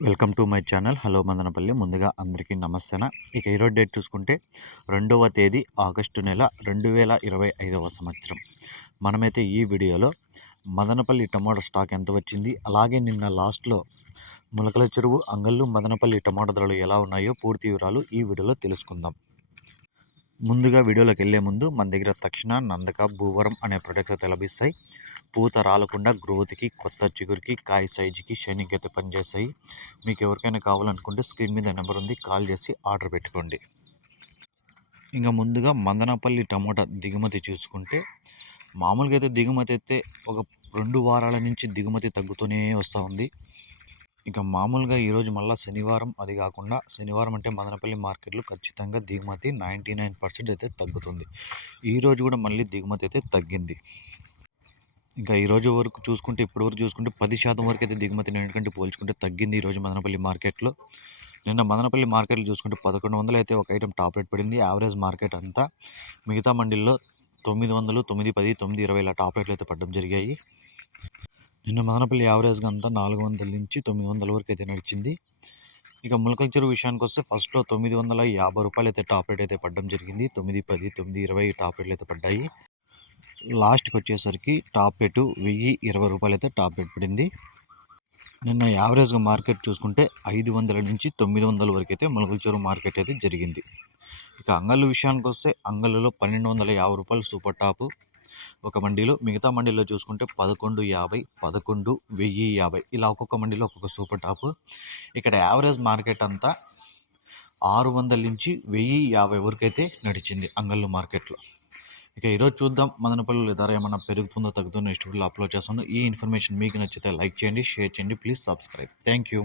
Welcome to my channel. Hello Madanapalle. ముందుగా అందరికీ నమస్తేన. ఇక ఈరోజు డేట్ చూసుకుంటే రెండవ తేదీ ఆగస్టు నెల రెండు వేల ఇరవై ఐదవ సంవత్సరం. మనమైతే ఈ వీడియోలో మదనపల్లి టమాటో స్టాక్ ఎంత వచ్చింది అలాగే నిన్న లాస్ట్లో ములకల చెరువు అంగళ్ళు మదనపల్లి టమాటో ధరలు ఎలా ఉన్నాయో పూర్తి వివరాలు ఈ వీడియోలో తెలుసుకుందాం. ముందుగా వీడియోలోకి వెళ్ళే ముందు మన దగ్గర తక్షణ నందక భూవరం అనే ప్రొడక్ట్స్ అయితే లభిస్తాయి. పూత రాలకుండా గ్రోత్కి కొత్త చిగురికి కాయ సైజుకి షైనింగ్ అయితే పనిచేస్తాయి. మీకు ఎవరికైనా కావాలనుకుంటే స్క్రీన్ మీద నెంబర్ ఉంది కాల్ చేసి ఆర్డర్ పెట్టుకోండి. ఇంకా ముందుగా మందనపల్లి టమోటా దిగుమతి చూసుకుంటే మామూలుగా అయితే దిగుమతి అయితే ఒక రెండు వారాల నుంచి దిగుమతి తగ్గుతూనే వస్తూ ఉంది. ఇక మామూలుగా ఈరోజు మళ్ళీ శనివారం అది కాకుండా శనివారం అంటే మదనపల్లి మార్కెట్లో ఖచ్చితంగా దిగుమతి నైంటీ నైన్ పర్సెంట్ అయితే తగ్గుతుంది. ఈరోజు కూడా మళ్ళీ దిగుమతి అయితే తగ్గింది. ఇంకా ఈరోజు వరకు చూసుకుంటే ఇప్పటి వరకు చూసుకుంటే పది శాతం వరకు అయితే దిగుమతి ఎందుకంటే పోల్చుకుంటే తగ్గింది ఈరోజు మదనపల్లి మార్కెట్లో. నిన్న మదనపల్లి మార్కెట్లో చూసుకుంటే పదకొండు వందలు అయితే ఒక ఐటెం టాప్ రేట్ పడింది. యావరేజ్ మార్కెట్ అంతా మిగతా మండీల్లో తొమ్మిది వందలు తొమ్మిది పది తొమ్మిది ఇరవై ఇలా టాప్ రేట్లు అయితే పడడం జరిగాయి. నిన్న మదనపల్లి యావరేజ్గా అంతా నాలుగు వందల నుంచి తొమ్మిది వందల వరకు అయితే నడిచింది. ఇక ములకల చెరువు విషయానికి వస్తే ఫస్ట్లో తొమ్మిది వందల యాభై రూపాయలు అయితే టాప్ రేట్ అయితే పడడం జరిగింది. తొమ్మిది పది తొమ్మిది ఇరవై టాప్ రేట్లు అయితే పడ్డాయి. లాస్ట్కి వచ్చేసరికి టాప్ రేటు వెయ్యి ఇరవై రూపాయలు అయితే టాప్ రేట్ పడింది. నిన్న యావరేజ్గా మార్కెట్ చూసుకుంటే ఐదు వందల నుంచి తొమ్మిది వందల వరకు అయితే ములకల చెరువు మార్కెట్ అయితే జరిగింది. ఇక అంగళ్ళు విషయానికి వస్తే అంగళ్ళలో పన్నెండు వందల యాభై రూపాయలు సూపర్ టాపు ఒక మండీలో మిగతా మండీలో చూసుకుంటే పదకొండు యాభై పదకొండు వెయ్యి యాభై. ఇలా ఒక్కొక్క మండీలో ఒక్కొక్క సూపర్ టాప్. ఇక్కడ యావరేజ్ మార్కెట్ అంతా ఆరు వందల నుంచి వెయ్యి యాభై వరకైతే నడిచింది అంగళ్ళు మార్కెట్లో. ఇక ఈరోజు చూద్దాం మదనపల్లి ధర ఏమన్నా పెరుగుతుందో తగ్గుతుందో నెక్స్ట్ వీడియోలో అప్లోడ్ చేస్తాను. ఈ ఇన్ఫర్మేషన్ మీకు నచ్చితే లైక్ చేయండి షేర్ చేయండి. Please subscribe. Thank you.